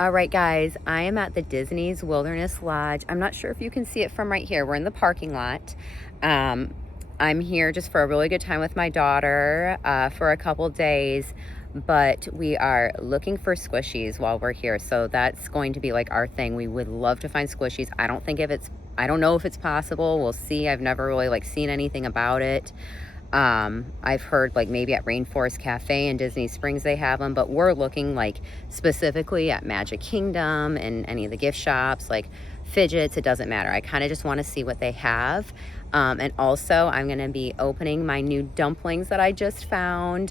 All right, guys, I am at the Disney's Wilderness Lodge. I'm not sure if you can see it from right here. We're in the parking lot. I'm here just for a really good time with my daughter for a couple days, but we are looking for squishies while we're here. So that's going to be like our thing. We would love to find squishies. I don't know if it's possible. We'll see. I've never really like seen anything about it. I've heard like maybe at Rainforest Cafe in Disney Springs they have them, but we're looking like specifically at Magic Kingdom and any of the gift shops, like fidgets. It doesn't matter. I kind of just want to see what they have. And also I'm going to be opening my new dumplings that I just found.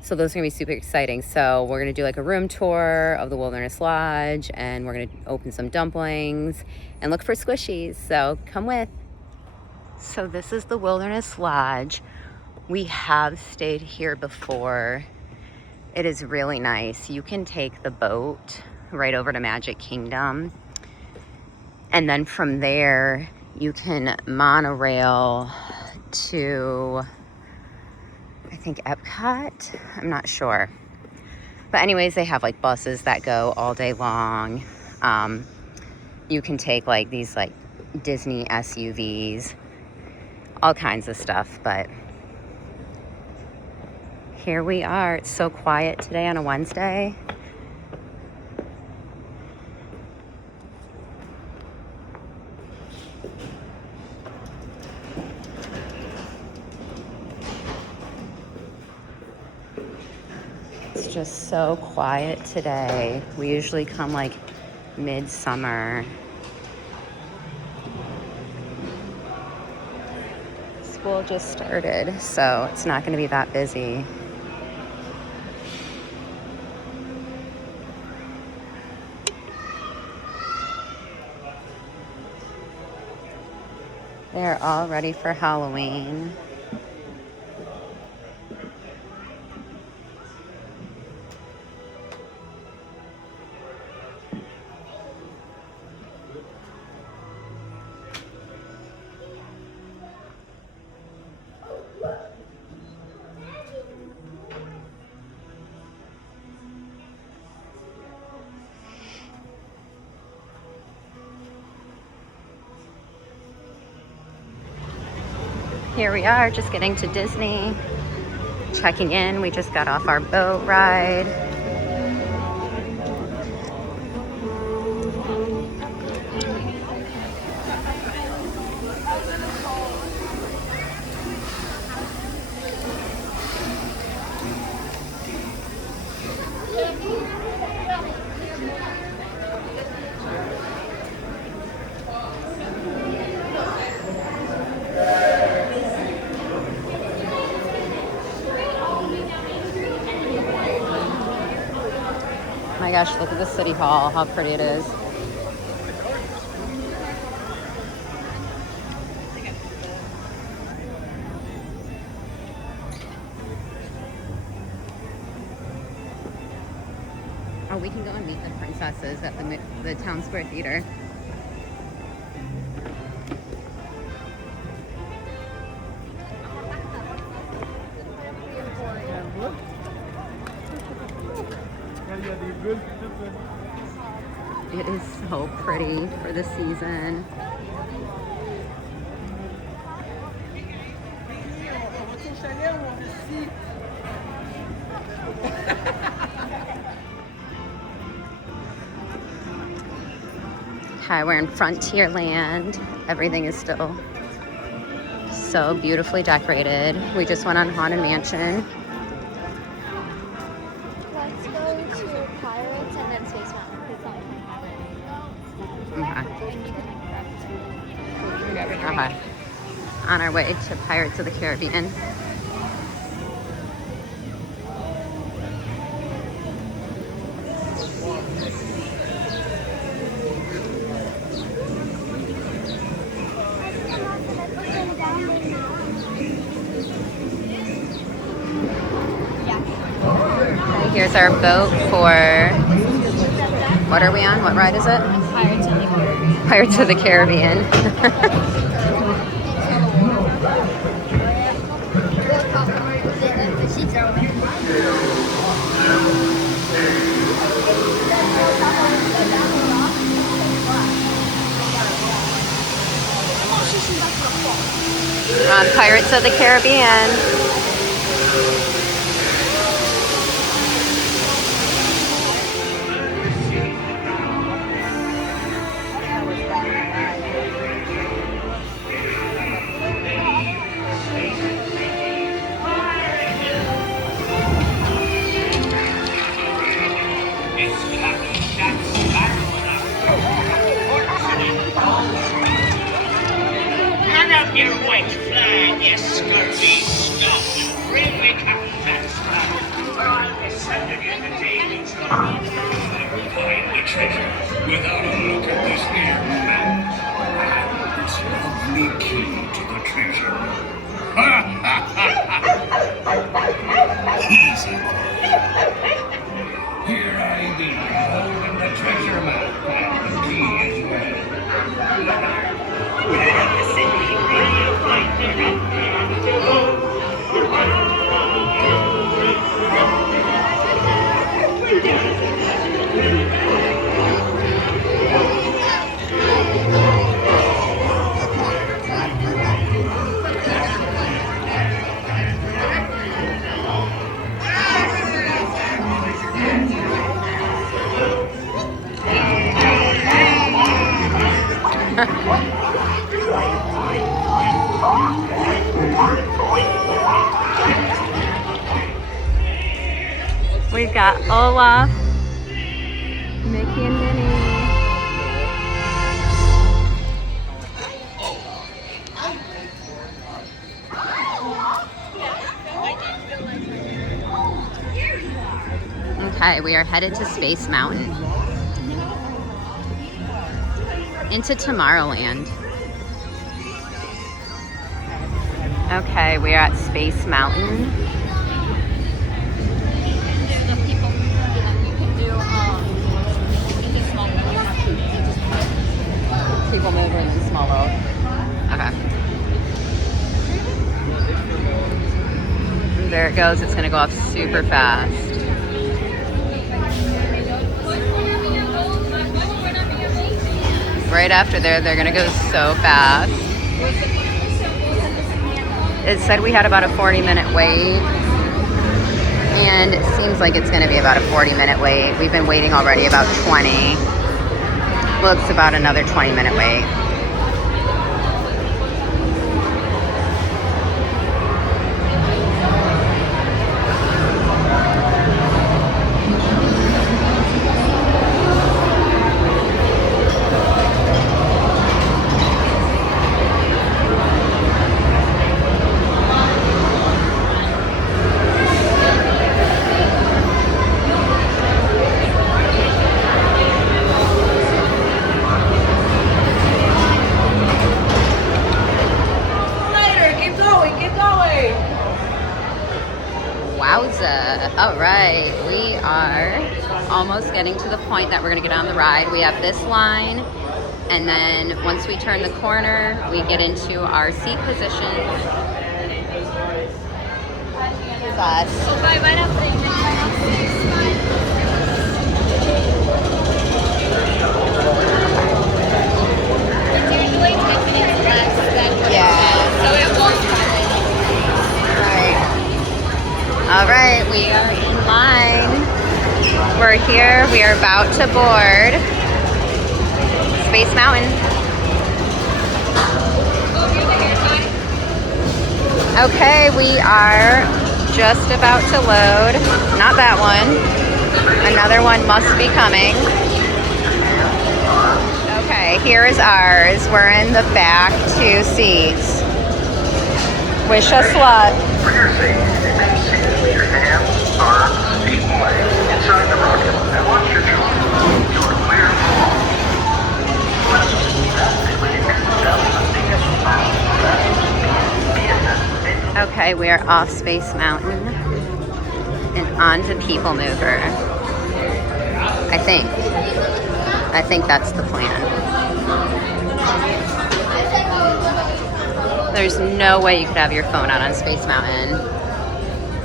So those are gonna be super exciting. So we're gonna do like a room tour of the Wilderness Lodge, and we're gonna open some dumplings and look for squishies. So come with. So this is the Wilderness Lodge. We have stayed here before. It is really nice. You can take the boat right over to Magic Kingdom. And then from there, you can monorail to, I think, Epcot. I'm not sure. But anyways, they have like buses that go all day long. You can take like these like Disney SUVs, all kinds of stuff. But here we are. It's so quiet today on a Wednesday. It's just so quiet today. We usually come like midsummer. School just started, so it's not going to be that busy. They're all ready for Halloween. Here we are, just getting to Disney, checking in. We just got off our boat ride. My gosh, look at the City Hall, how pretty it is. Oh, we can go and meet the princesses at the Town Square Theater. It is so pretty for the season. Hi, we're in Frontierland. Everything is still so beautifully decorated. We just went on Haunted Mansion. Let's go to Pirates and then Space Mountain. Okay. On our way to Pirates of the Caribbean. Okay, here's our boat for, what are we on? What ride is it? Pirates of the Caribbean. Pirates of the Caribbean. Pirates of the Caribbean. Hang up your white flag, you scurvy scum! Bring me Captain Jack Sparrow, or I'll be sending you the daily trouble. Find the treasure without a look at this here man. It's lovely key to the treasure. Easy. Here I be, holding the treasure map and the key as well. We've got Olaf, Mickey and Minnie. Okay, we are headed to Space Mountain. Into Tomorrowland. Okay, we are at Space Mountain. People mover and then small boat. Okay. And there it goes. It's going to go up super fast. Right after there, they're going to go so fast. It said we had about a 40-minute wait. And it seems like it's going to be about a 40-minute wait. We've been waiting already about 20. Looks about another 20-minute wait. All right, we are almost getting to the point that we're going to get on the ride. We have this line, and then once we turn the corner, we get into our seat positions. Here's us. It's usually 10 minutes less than Yeah. so it won't happen. All right, we are in line. We're here. We are about to board Space Mountain. Okay, we are just about to load. Not that one. Another one must be coming. Okay, here is ours. We're in the back 2 seats. Wish us luck. For your safety, remain seated with your hands, arms, feet, and legs inside the rocket and watch your children. You are clear for launch. Okay, we are off Space Mountain and onto People Mover. I think that's the plan. There's no way you could have your phone out on Space Mountain.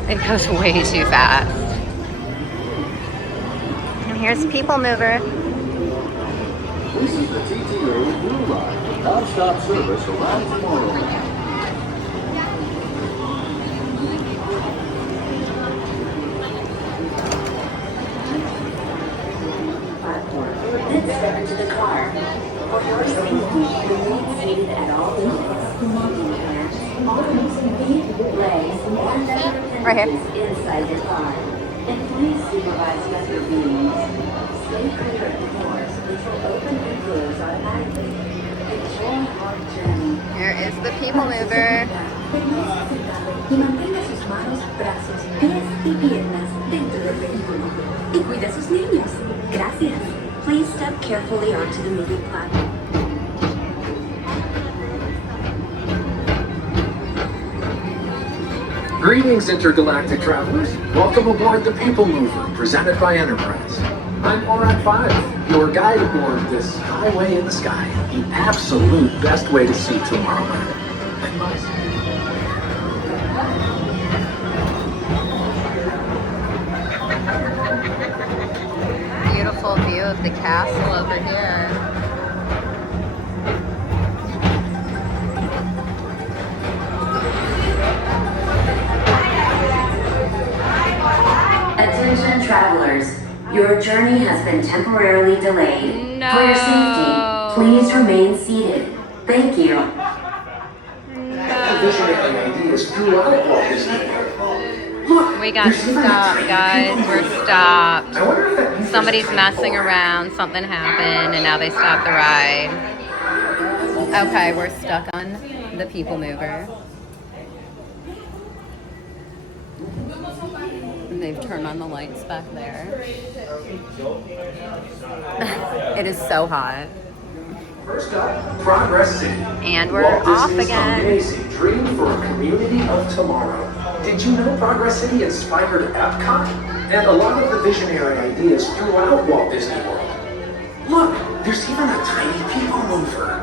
It goes way too fast. And here's People Mover. This is the TTA Blue Line, non-stop service around Tomorrowland. the car. For your safety, remain seated at all times. Smoking plants, arms, feet, legs, and other Right here. appendages inside the car. And please supervise younger beings. Stay clear of the doors, which will open and close automatically. Enjoy our journey. Here is the people mover. Y mantenga sus manos, brazos, pies y piernas dentro del vehículo. Y cuide a sus niños. Gracias. Please step carefully onto the moving platform. Greetings, intergalactic travelers. Welcome aboard the People Mover, presented by Enterprise. I'm Oran 5, your guide aboard this highway in the sky, the absolute best way to see tomorrow. And my Beautiful view of the castle over here. Attention travelers, your journey has been temporarily delayed. For your safety, please remain seated. Thank you. visionary ideas throughout Walt Disney World. Look, We got there's even a stopped, tiny guys. people We're mover. stopped. I wonder if that means Somebody's there's a tiny messing boy. around. Something happened, and now they stopped the ride. Okay, we're stuck on the people mover. And they've turned on the lights back there. It is so hot. First up, Progress City. And we're Walt off Disney's again. amazing dream for a community of tomorrow. Did you know Progress City inspired Epcot? And a lot of the visionary ideas throughout Walt Disney World. Look, there's even a tiny people mover.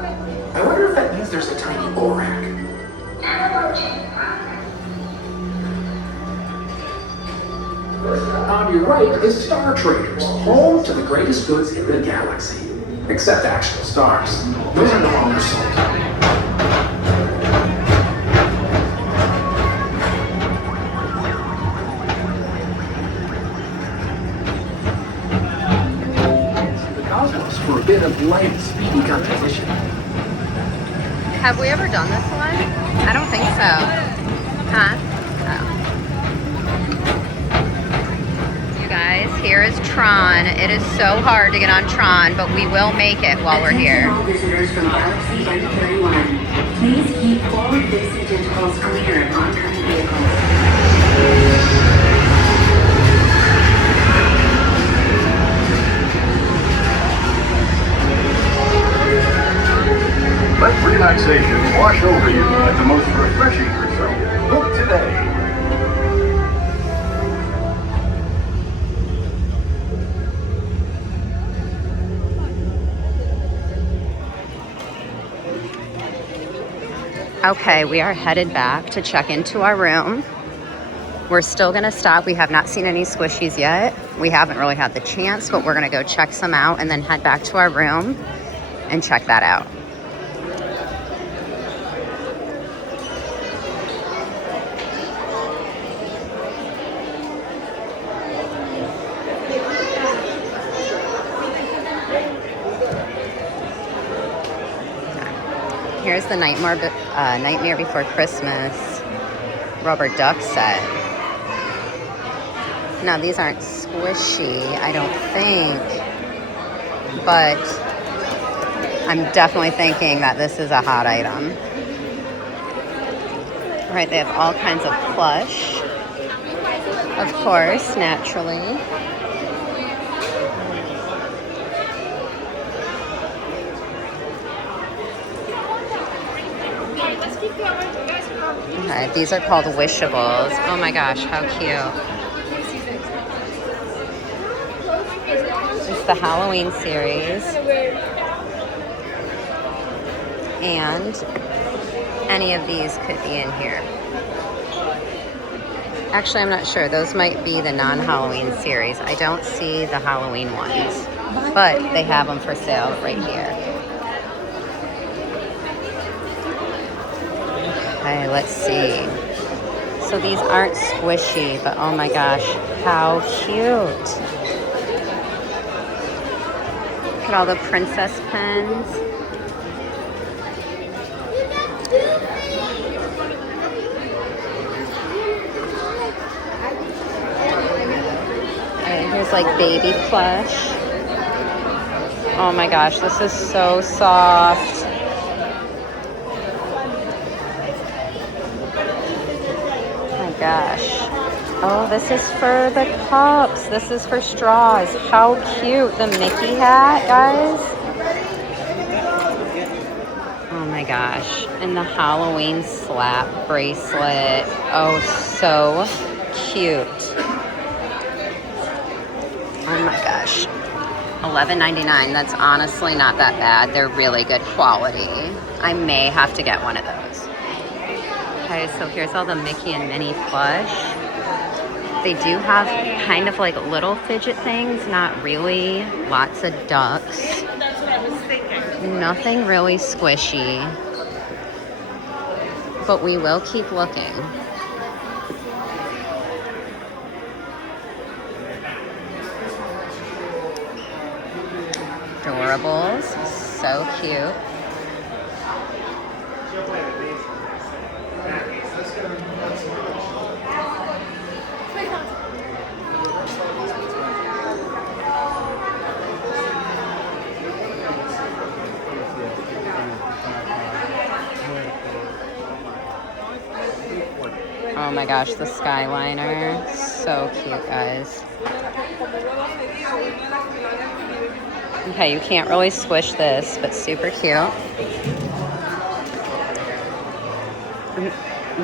I wonder if that means there's a tiny Borak. On your right is Star Traders, home to the greatest goods in the galaxy. Except actual stars. Those are no longer sold. The cosmos for a bit of light, speedy competition. Have we ever done this one? I don't think so. Huh? Oh. You guys, here is Tron. It is so hard to get on Tron, but we will make it while we're here. Attention all visitors from Galaxy M31. Please keep forward-facing tentacles clear of oncoming vehicles. Let relaxation wash over you at the most refreshing retreat. Book today. Okay, we are headed back to check into our room. We're still gonna stop. We have not seen any Squishies yet. We haven't really had the chance, but we're gonna go check some out and then head back to our room and check that out. Here's the Nightmare Before Christmas rubber duck set. Now, these aren't squishy, I don't think, but I'm definitely thinking that this is a hot item. All right, they have all kinds of plush, of course, naturally. Okay, these are called Wishables. Oh my gosh, how cute. It's the Halloween series. And any of these could be in here. Actually, I'm not sure. Those might be the non-Halloween series. I don't see the Halloween ones, but they have them for sale right here. Okay, let's see. So these aren't squishy, but oh my gosh, how cute. Look at all the princess pens. Okay, here's like baby plush. Oh my gosh, this is so soft. Oh my gosh. Oh, this is for the cups. This is for straws. How cute. The Mickey hat, guys. Oh my gosh. And the Halloween slap bracelet. Oh, so cute. Oh my gosh. $11.99. That's honestly not that bad. They're really good quality. I may have to get one of those. Okay, so here's all the Mickey and Minnie plush. They do have kind of like little fidget things, not really. Lots of ducks. That's what I was thinking. Nothing really squishy. But we will keep looking. Adorables, so cute. Oh my gosh, the Skyliner, so cute, guys. Okay, you can't really squish this, but super cute.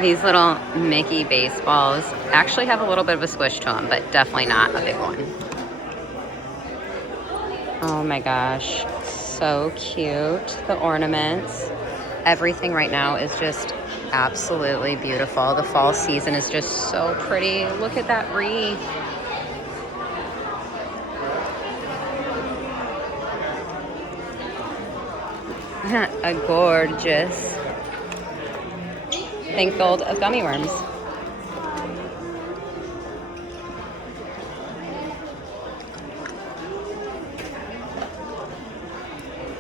These little Mickey baseballs actually have a little bit of a squish to them, but definitely not a big one. Oh my gosh, so cute. The ornaments. Everything right now is just absolutely beautiful. The fall season is just so pretty. Look at that wreath. A gorgeous think gold of gummy worms.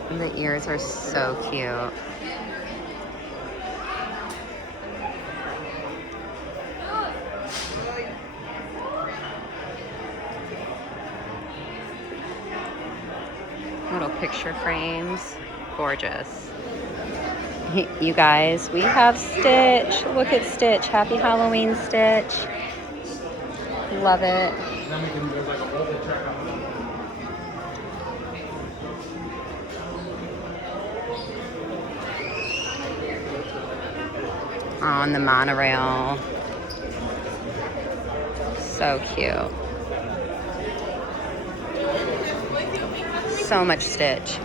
And the ears are so cute. Little picture frames. Gorgeous. You guys, we have Stitch. Look at Stitch. Happy Halloween, Stitch. Love it. On the monorail. So cute. So much Stitch.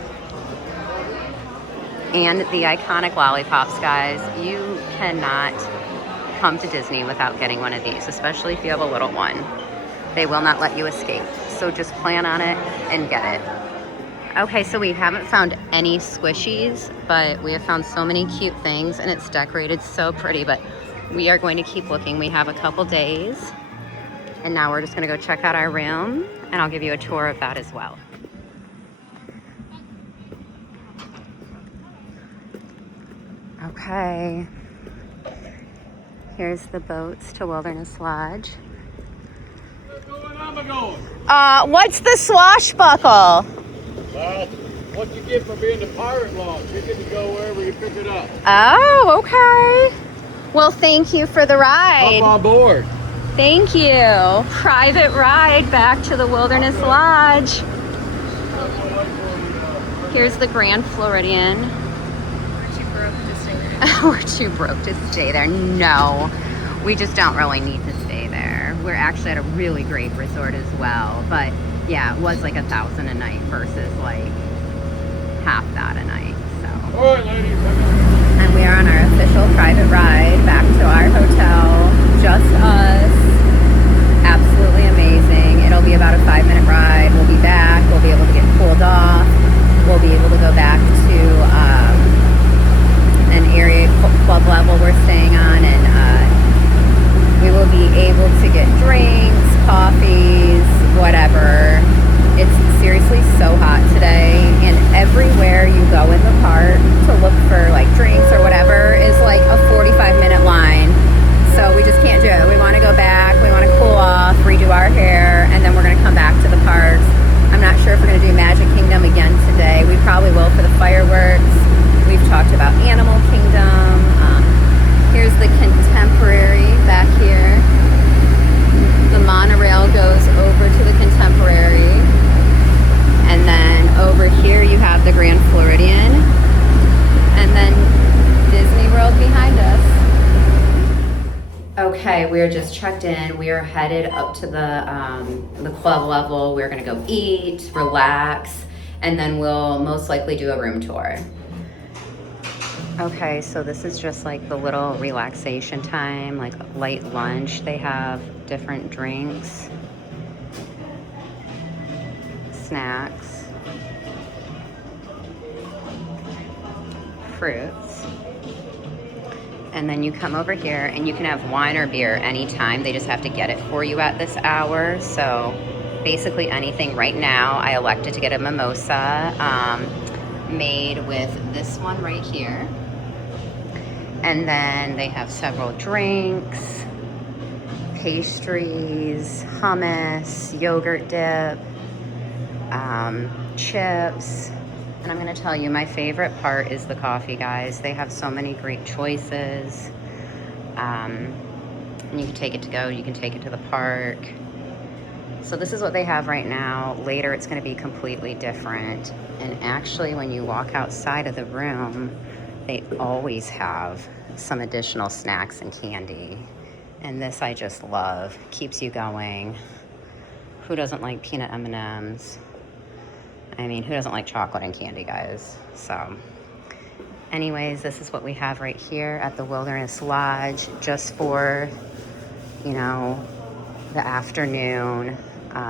And the iconic lollipops, guys. You cannot come to Disney without getting one of these, especially if you have a little one. They will not let you escape. So just plan on it and get it. Okay, so we haven't found any Squishies, but we have found so many cute things, and it's decorated so pretty, but we are going to keep looking. We have a couple days, and now we're just gonna go check out our room, and I'll give you a tour of that as well. Okay, here's the boats to Wilderness Lodge. What's the swashbuckle? Well, what you get for being the pirate lodge. You get to go wherever you pick it up. Oh, okay. Well, thank you for the ride. Hop on board. Thank you. Private ride back to the Wilderness Lodge. Here's the Grand Floridian. We're too broke to stay there. No, we just don't really need to stay there. We're actually at a really great resort as well. But yeah, it was like $1,000 a night versus like half that a night. So. All right, ladies. And we are on our official private ride back to our hotel. Just us. Absolutely amazing. It'll be about a 5-minute ride. We'll be back. We'll be able to get cooled off. We'll be able to go back to an area club level we're staying on, and we will be able to get drinks, coffees, whatever. It's seriously so hot today. right, we are just checked in. We are headed up to the club level. We're gonna go eat, relax, and then we'll most likely do a room tour. Okay, so this is just like the little relaxation time, like light lunch. They have different drinks, snacks, fruits. And then you come over here and you can have wine or beer anytime. They just have to get it for you at this hour. So basically anything. Right now, I elected to get a mimosa made with this one right here. And then they have several drinks, pastries, hummus, yogurt dip, chips. And I'm gonna tell you, my favorite part is the coffee, guys. They have so many great choices. And you can take it to go, you can take it to the park. So this is what they have right now. Later, it's gonna be completely different. And actually, when you walk outside of the room, they always have some additional snacks and candy. And this I just love. Keeps you going. Who doesn't like peanut M&Ms? I mean, who doesn't like chocolate and candy, guys? So anyways, this is what we have right here at the Wilderness Lodge, just for, you know, the afternoon.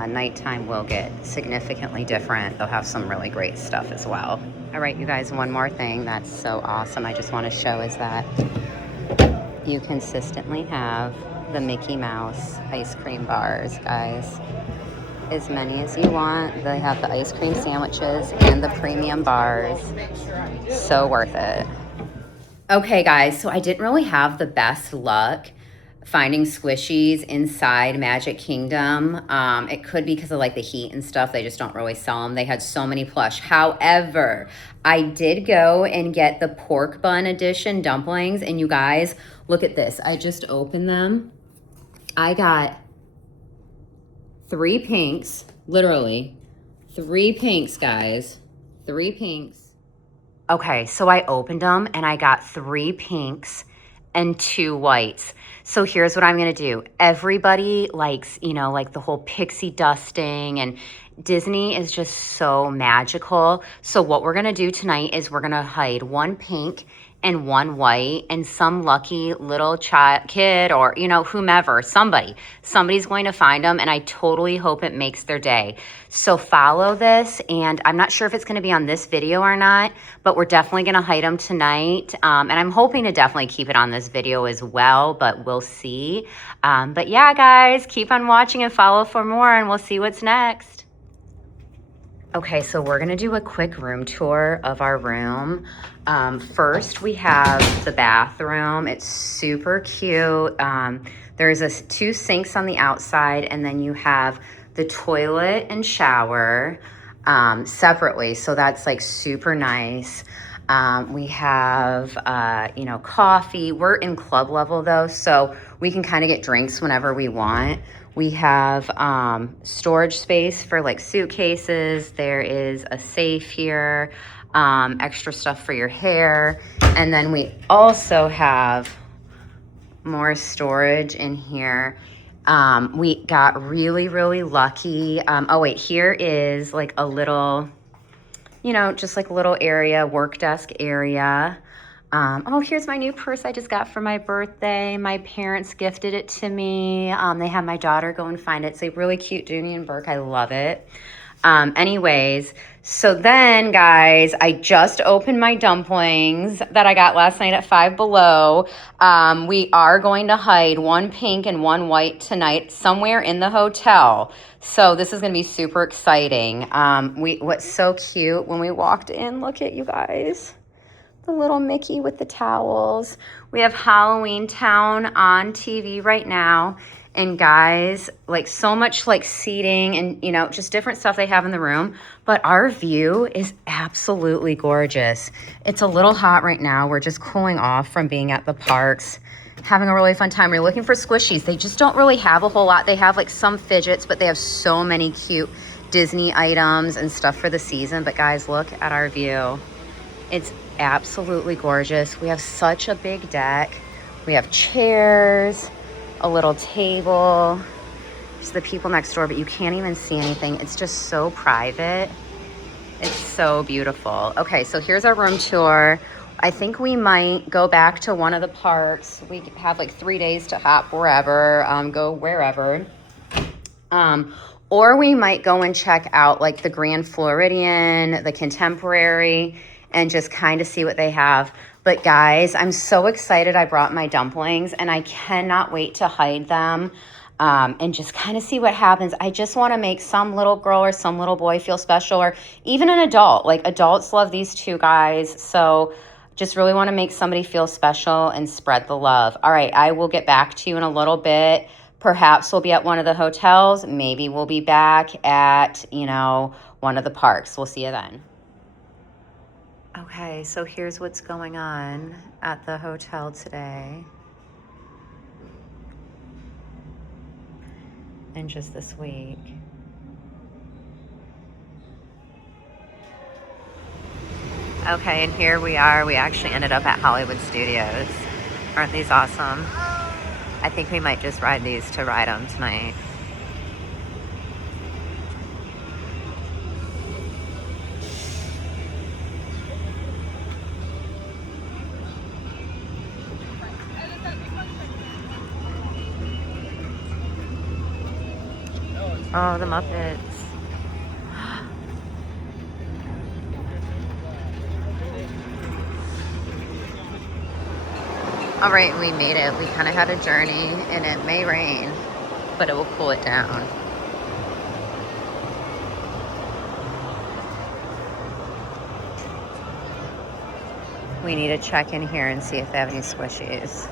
Nighttime will get significantly different. They'll have some really great stuff as well. All right, you guys, one more thing that's so awesome I just want to show is that you consistently have the Mickey Mouse ice cream bars, guys. As many as you want. They have the ice cream sandwiches and the premium bars. So worth it. Okay, guys, so I didn't really have the best luck finding Squishies inside Magic Kingdom. It could be because of like the heat and stuff. They just don't really sell them. They had so many plush. However, I did go and get the pork bun edition dumplings. And you guys, look at this. I just opened them. I got 3 pinks, literally 3 pinks, guys, 3 pinks. Okay, so I opened them and I got 3 pinks and 2 whites. So here's what I'm gonna do. Everybody likes, you know, like the whole pixie dusting, and Disney is just so magical. So what we're gonna do tonight is we're gonna hide 1 pink and 1 white, and some lucky little kid, or, you know, whomever, somebody's going to find them, and I totally hope it makes their day. So follow this, and I'm not sure if it's going to be on this video or not, but we're definitely going to hide them tonight, and I'm hoping to definitely keep it on this video as well, but we'll see. But yeah, guys, keep on watching and follow for more, and we'll see what's next. Okay, so we're gonna do a quick room tour of our room. First, we have the bathroom. It's super cute. There's 2 sinks on the outside, and then you have the toilet and shower separately. So that's like super nice. We have, you know, coffee. We're in club level though, so we can kind of get drinks whenever we want. We have storage space for like suitcases. There is a safe here, extra stuff for your hair. And then we also have more storage in here. We got really, really lucky. Oh wait, here is like a little, you know, just like a little area, work desk area. Oh, here's my new purse I just got for my birthday. My parents gifted it to me. They had my daughter go and find it. It's a really cute Dooney and Burke. I love it. Anyways, so then, guys, I just opened my dumplings that I got last night at Five Below. We are going to hide 1 pink and 1 white tonight somewhere in the hotel. So this is going to be super exciting. What's so cute when we walked in, look at you guys. The little Mickey with the towels. We have Halloween Town on TV right now. And guys, like so much like seating and, you know, just different stuff they have in the room. But our view is absolutely gorgeous. It's a little hot right now. We're just cooling off from being at the parks, having a really fun time. We're looking for Squishies. They just don't really have a whole lot. They have like some fidgets, but they have so many cute Disney items and stuff for the season. But guys, look at our view. It's absolutely gorgeous. We have such a big deck. We have chairs. a little table. There's the people next door, but you can't even see anything. It's just so private. It's so beautiful. Okay, so here's our room tour. I think we might go back to one of the parks. We have like 3 days to hop wherever, go wherever. Or we might go and check out like the Grand Floridian, the Contemporary, and just kind of see what they have. But guys, I'm so excited I brought my dumplings and I cannot wait to hide them and just kind of see what happens. I just want to make some little girl or some little boy feel special, or even an adult. Like adults love these two guys. So just really want to make somebody feel special and spread the love. All right, I will get back to you in a little bit. Perhaps we'll be at one of the hotels. Maybe we'll be back at, one of the parks. We'll see you then. Okay, so here's what's going on at the hotel today. And just this week. Okay, and here we are. We actually ended up at Hollywood Studios. Aren't these awesome? I think we might just ride these to ride them tonight. Oh, the Muppets. All right, we made it. We kind of had a journey and it may rain, but it will cool it down. We need to check in here and see if they have any squishies.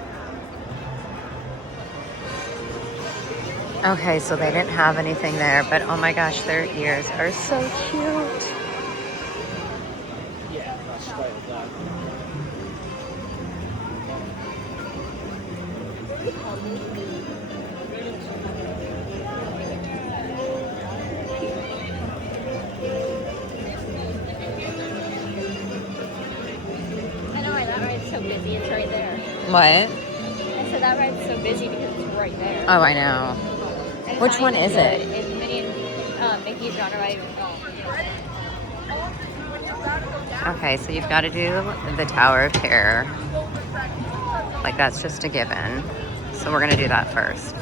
Okay, so they didn't have anything there, but oh my gosh, their ears are so cute. I know why that ride's so busy. It's right there. What? I said that ride's so busy because it's right there. Oh, I know. And it's Which not one even is good. it? It's Minnie and Mickey's Genre Ride. Okay, so you've got to do the Tower of Terror. Like, that's just a given. So we're going to do that first.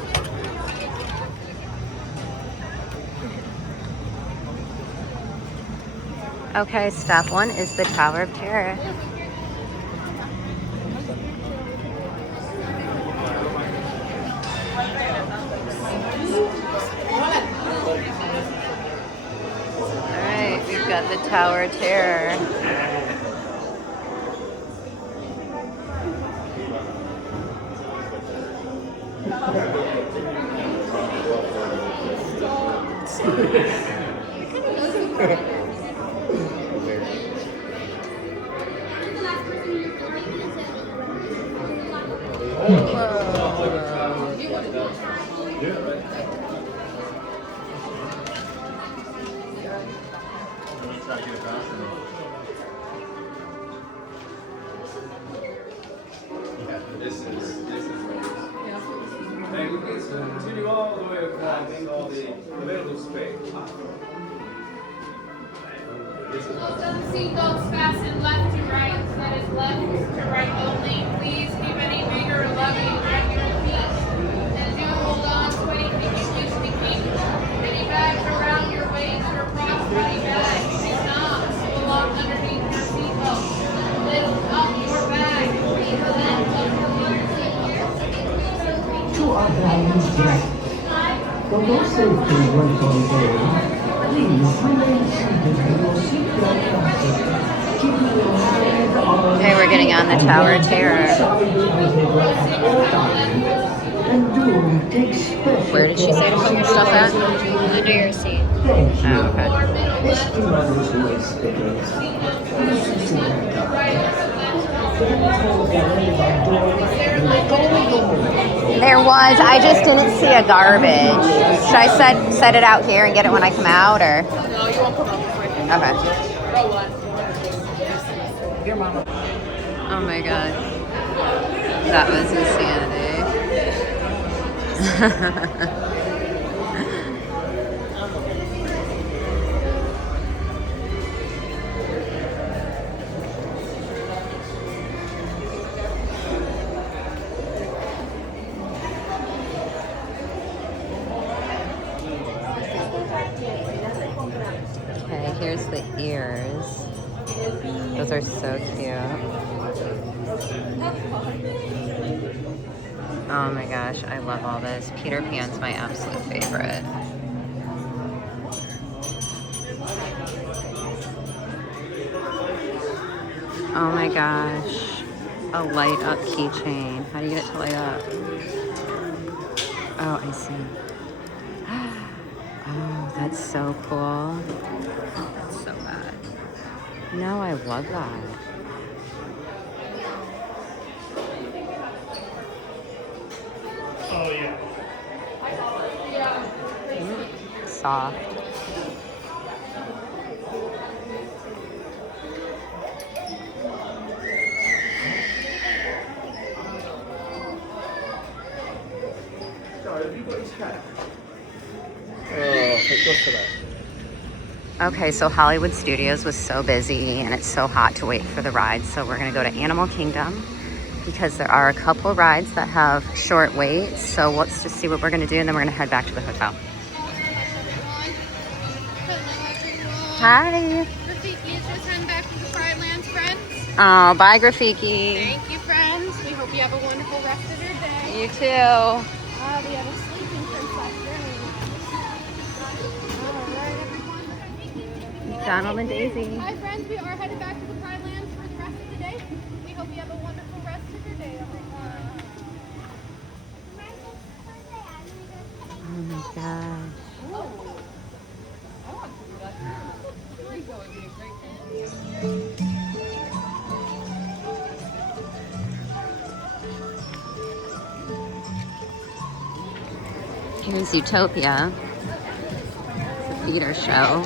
Okay, step one is the Tower of Terror. Alright, we've got the Tower of Terror. Continue all the way across all the available space. Seatbelts fasten left to right, so that is left to right only. Please keep any bigger or luggage at your feet. And do hold on to anything you wish to keep. Any bags around your waist or crossbody bags. Do not belong underneath your seatbelt. Lift up your bag. Please lift up your seatbelt. To our guidance guests, for your safety when on board, please remain seated with your seatbelt fastened, keeping your hand on Okay, we're getting on the Tower of Terror. and do take special Where did she say to put your stuff at? Under your seat. Thank you. Oh, okay. Estimados huéspedes, please see that There was. I just didn't see a garbage. Should I set it out here and get it when I come out, or? No, you won't come up with it. Okay. Go on. Here, Mama. Oh my god. That was insanity. Okay, here's the ears. Those are so cute. Oh my gosh, I love all this. Peter Pan's my absolute favorite. Oh my gosh. A light up keychain. How do you get it to light up? Oh, I see. Oh, that's so cool. That's so bad. No, I love that. Oh, yeah. Soft. Okay, so Hollywood Studios was so busy and it's so hot to wait for the rides, so we're gonna go to Animal Kingdom because there are a couple rides that have short waits. So let's just see what we're gonna do and then we're gonna head back to the hotel. Hi. Rafiki is just heading back to the Pride Lands, friends. Oh, bye, Grafiki. Thank you, friends. We hope you have a wonderful rest of your day. You too. We have a sleeping princess. Donald and Daisy. Hi, friends. We are headed back to the Pride Lands for the rest of the day. We hope you have a wonderful rest of your day, everyone. Oh my gosh. Here's Utopia, the theater show.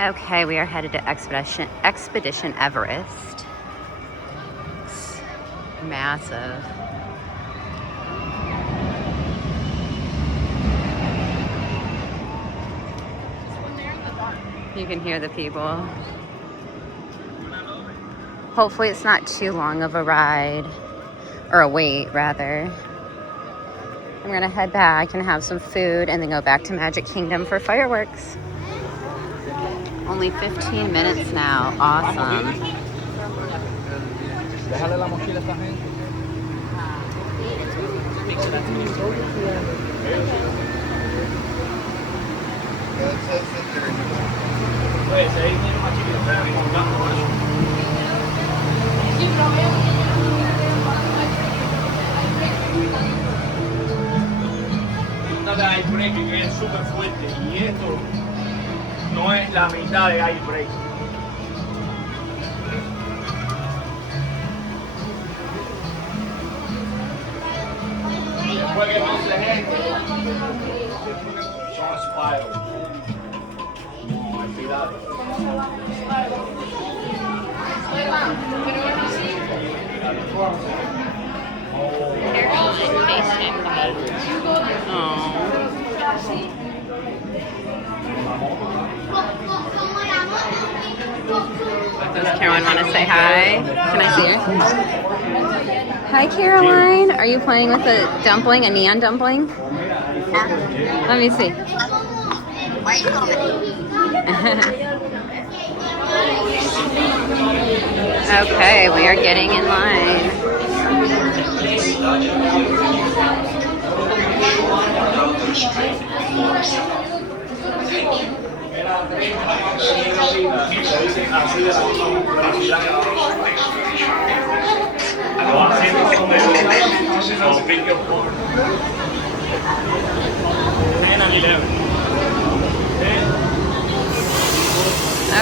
Okay, we are headed to Expedition Everest. It's massive. You can hear the people. Hopefully it's not too long of a ride, or a wait rather. I'm gonna head back and have some food and then go back to Magic Kingdom for fireworks. Only 15 minutes now. Awesome. Una de ice break que es súper fuerte y esto no es la mitad de ice break. Después que entonces son spirals. No, olvídate. Does Caroline want to say hi? Can I see her? Hi, Caroline. Are you playing with a dumpling, a neon dumpling? Let me see. Okay, we are getting in line.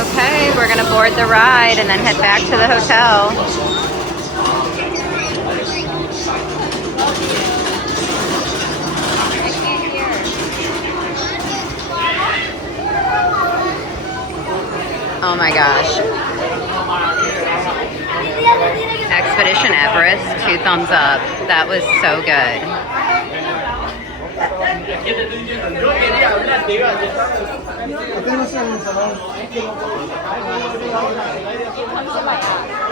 Okay, we're gonna board the ride and then head back to the hotel. Oh my gosh. Expedition Everest, 2 thumbs up. That was so good.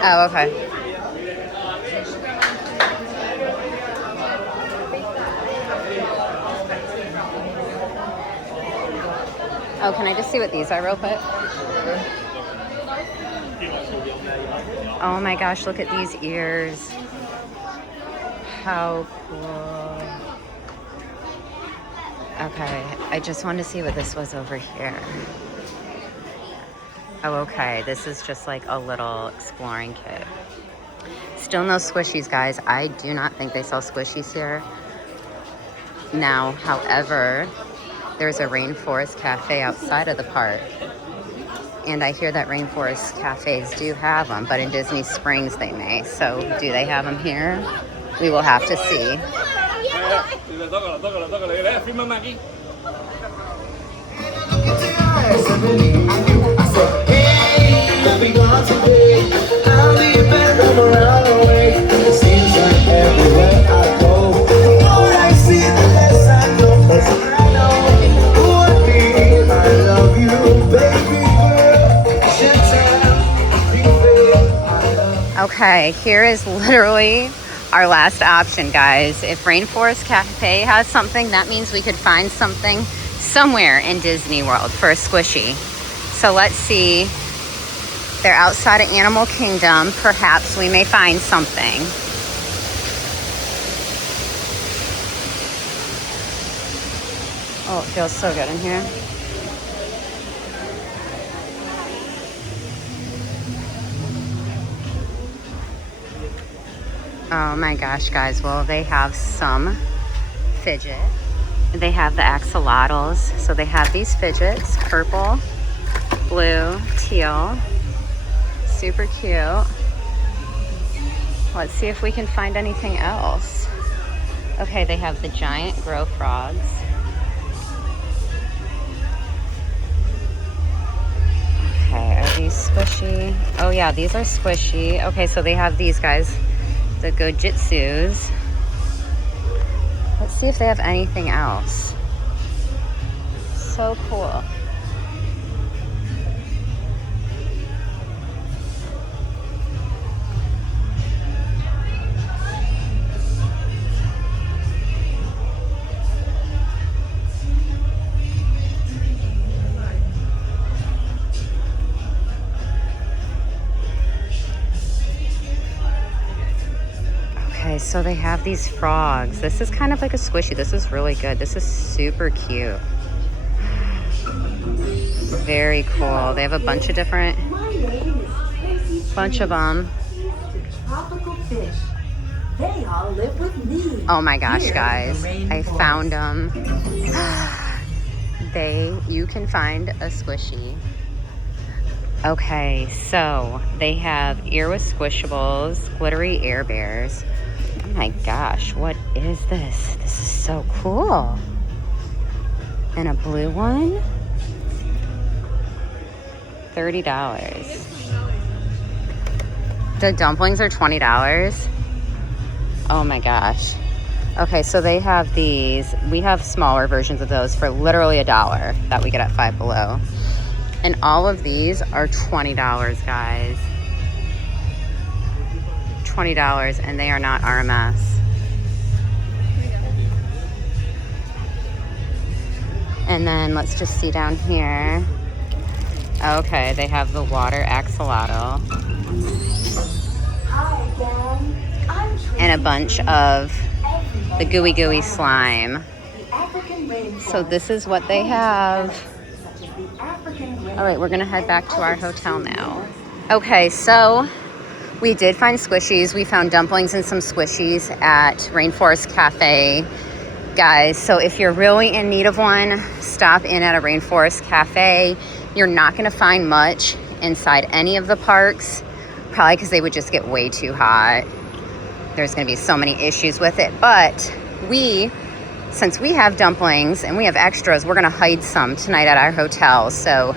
Oh, okay. Oh, can I just see what these are real quick? Oh my gosh, look at these ears. How cool. Okay, I just wanted to see what this was over here. Oh, okay, this is just like a little exploring kit. Still no Squishies, guys. I do not think they sell Squishies here. Now, however, there's a Rainforest Cafe outside of the park. And I hear that Rainforest Cafes do have them, but in Disney Springs they may. So do they have them here? We will have to see. Okay, here is literally our last option, guys. If Rainforest Cafe has something, that means we could find something somewhere in Disney World for a Squishy. So let's see. They're outside of Animal Kingdom. Perhaps we may find something. Oh, it feels so good in here. Oh my gosh, guys. Well, they have some fidget. They have the axolotls. So they have these fidgets, purple, blue, teal. Super cute. Let's see if we can find anything else. Okay, they have the giant grow frogs. Okay, are these squishy? Oh yeah, these are squishy. Okay, so they have these guys. The Gojitsus. Let's see if they have anything else. So cool. Okay, so they have these frogs. This is kind of like a squishy. This is really good. This is super cute. Very cool. They have a bunch of different, bunch of them. Tropical fish. They all live with me. Oh my gosh, guys. I found them. You can find a squishy. Okay, so they have ear with squishables, glittery air bears. Oh my gosh, what is this? This is so cool. And a blue one? $30. The dumplings are $20. Oh my gosh. Okay, so they have these. We have smaller versions of those for literally $1 that we get at Five Below. And all of these are $20, guys. $20, and they are not RMS. And then let's just see down here. Okay, they have the water axolotl. Hi again. I'm And a bunch of the gooey gooey slime. the African rainforest. So this is what they have. Such as the African All right, we're gonna head back to our hotel now. Okay, so we did find squishies. We found dumplings and some squishies at Rainforest Cafe. Guys, so if you're really in need of one, stop in at a Rainforest Cafe. You're not gonna find much inside any of the parks, probably because they would just get way too hot. There's gonna be so many issues with it, but since we have dumplings and we have extras, we're gonna hide some tonight at our hotel. So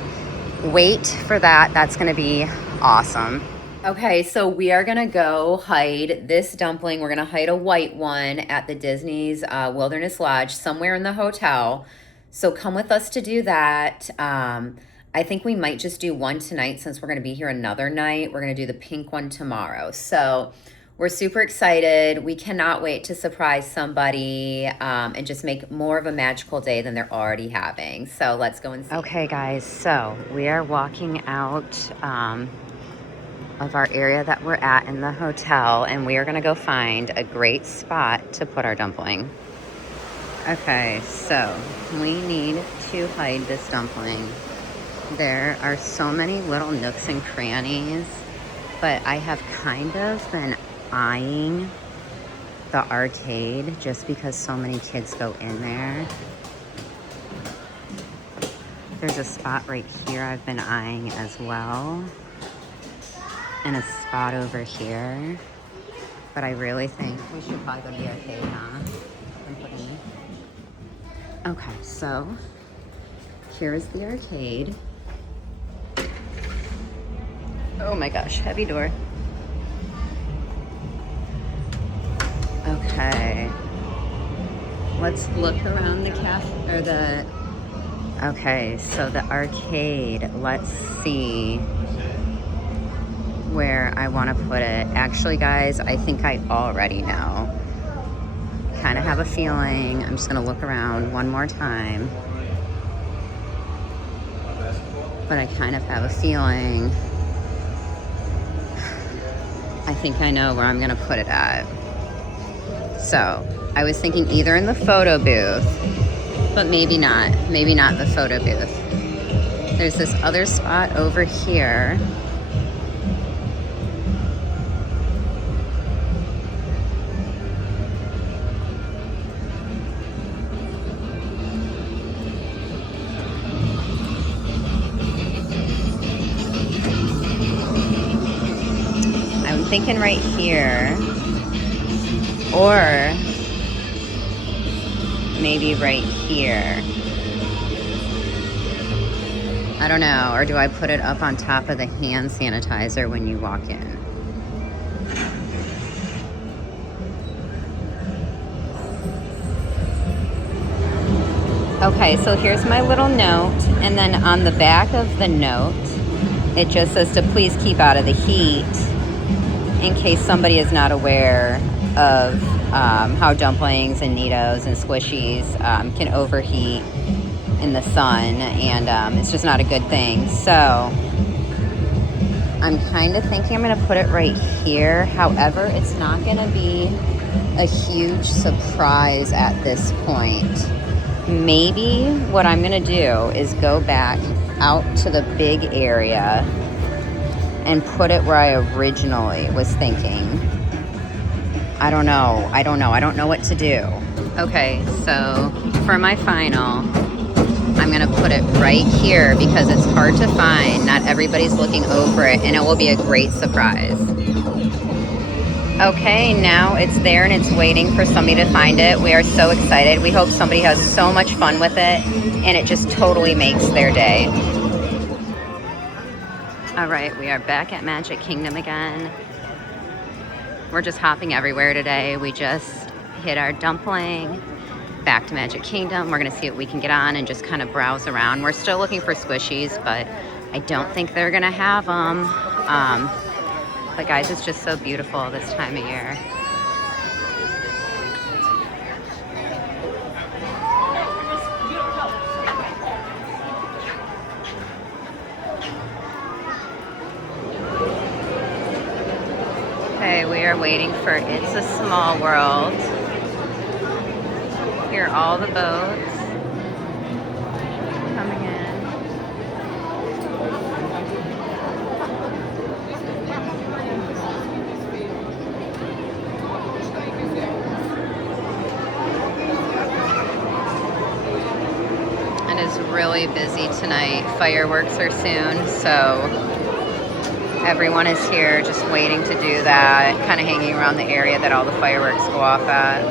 wait for that. That's gonna be awesome. Okay, so we are gonna go hide this dumpling. We're gonna hide a white one at the Disney's Wilderness Lodge somewhere in the hotel. So come with us to do that. I think we might just do one tonight since we're gonna be here another night. We're gonna do the pink one tomorrow. So we're super excited. We cannot wait to surprise somebody and just make more of a magical day than they're already having. So let's go and see. Okay, guys, so we are walking out of our area that we're at in the hotel, and we are gonna go find a great spot to put our dumpling. Okay, so we need to hide this dumpling. There are so many little nooks and crannies, but I have kind of been eyeing the arcade just because so many kids go in there. There's a spot right here I've been eyeing as well, and a spot over here. But I really think we should probably go to the arcade, huh? And put in. Okay, so here is the arcade. Oh my gosh, heavy door. Okay, let's look around the cafe, or the, okay, so the arcade, let's see where I want to put it. Actually, guys, I think I already know. Kind of have a feeling. I'm just gonna look around one more time, but I kind of have a feeling. I think I know where I'm gonna put it at. So I was thinking either in the photo booth, but maybe not the photo booth. There's this other spot over here. I'm thinking right here, or maybe right here. I don't know, or do I put it up on top of the hand sanitizer when you walk in? Okay, so here's my little note, and then on the back of the note, it just says to please keep out of the heat, in case somebody is not aware of how dumplings and Neatos and Squishies can overheat in the sun, and it's just not a good thing. So I'm kind of thinking I'm gonna put it right here. However, it's not gonna be a huge surprise at this point. Maybe what I'm gonna do is go back out to the big area and put it where I originally was thinking. I don't know what to do. Okay, so for my final, I'm gonna put it right here because it's hard to find. Not everybody's looking over it, and it will be a great surprise. Okay, now it's there and it's waiting for somebody to find it. We are so excited. We hope somebody has so much fun with it and it just totally makes their day. All right, we are back at Magic Kingdom again. We're just hopping everywhere today. We just hit our dumpling, back to Magic Kingdom. We're gonna see what we can get on and just kind of browse around. We're still looking for Squishies, but I don't think they're gonna have them. But guys, it's just so beautiful this time of year. Okay, we are waiting for It's a Small World. Here are all the boats coming in. It is really busy tonight. Fireworks are soon, so everyone is here just waiting to do that, kind of hanging around the area that all the fireworks go off at.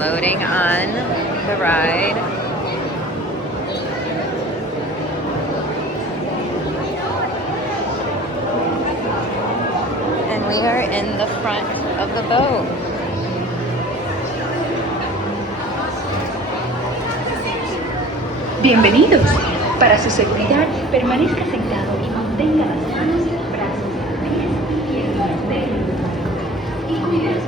loading on the ride. And we are in the front of the boat. Bienvenidos. Para su seguridad, permanezca sentado y mantenga las manos, brazos, pies y piernas dentro. Y cuide.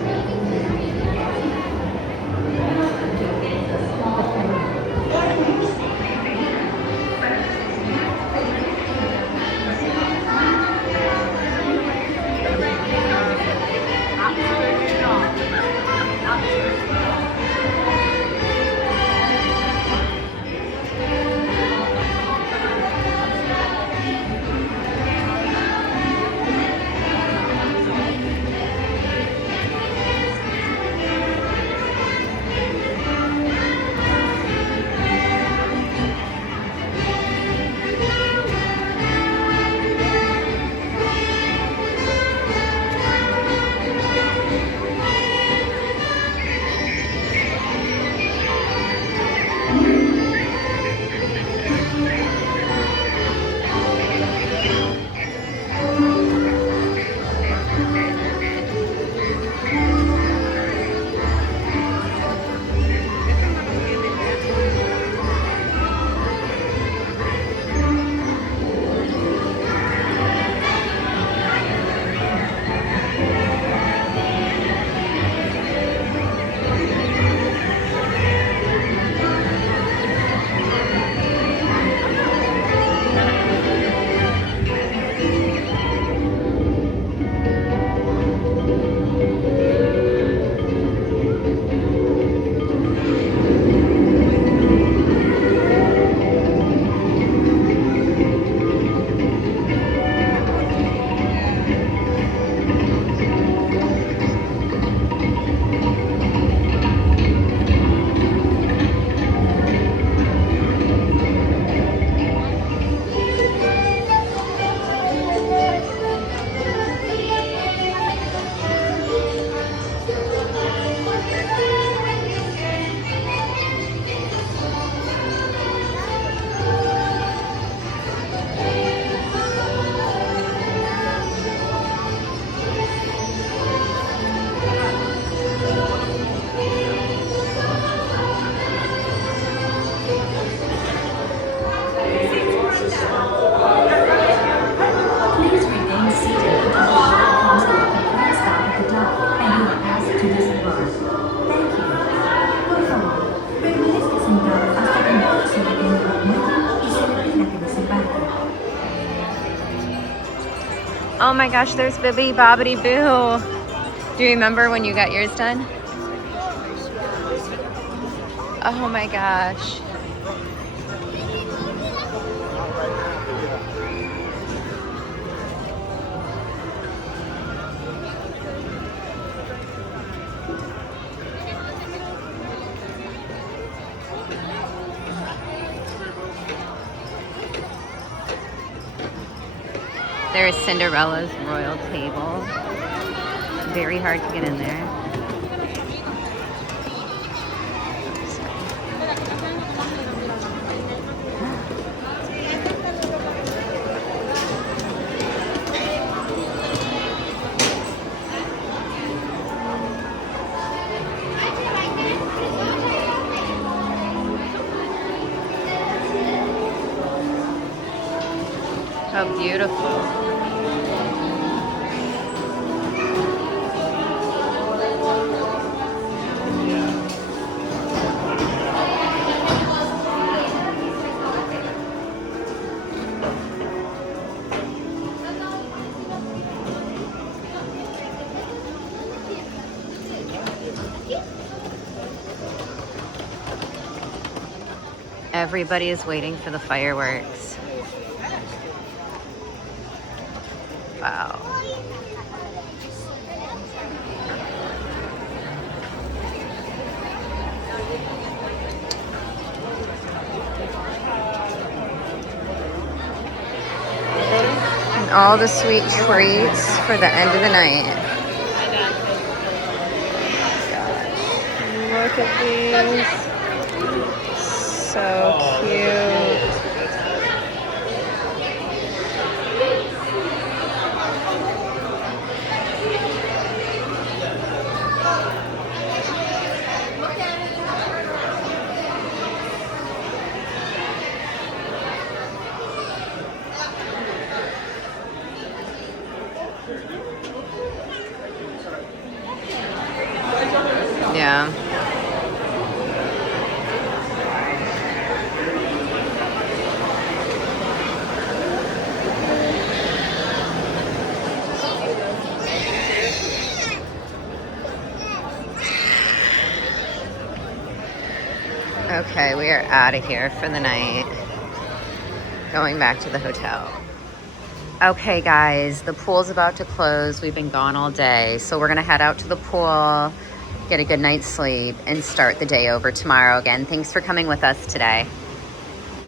Please remain seated until the door comes up and please stop at the dock and you are asked to disembark. Thank you. Por favor, permanezca sentado hasta que el bote se detenga en el muelle y se le pida que desembarque. Oh my gosh, there's Bibbidi Bobbidi Boo. Do you remember when you got yours done? Oh my gosh. There's Cinderella's royal table. Very hard to get in there. How beautiful. Everybody is waiting for the fireworks. Wow. And all the sweet treats for the end of the night. Look Look at these. So cute. Yeah. Okay, we are out of here for the night. Going back to the hotel. Okay, guys, the pool's about to close. We've been gone all day, so we're gonna head out to the pool, get a good night's sleep, and start the day over tomorrow again. Thanks for coming with us today.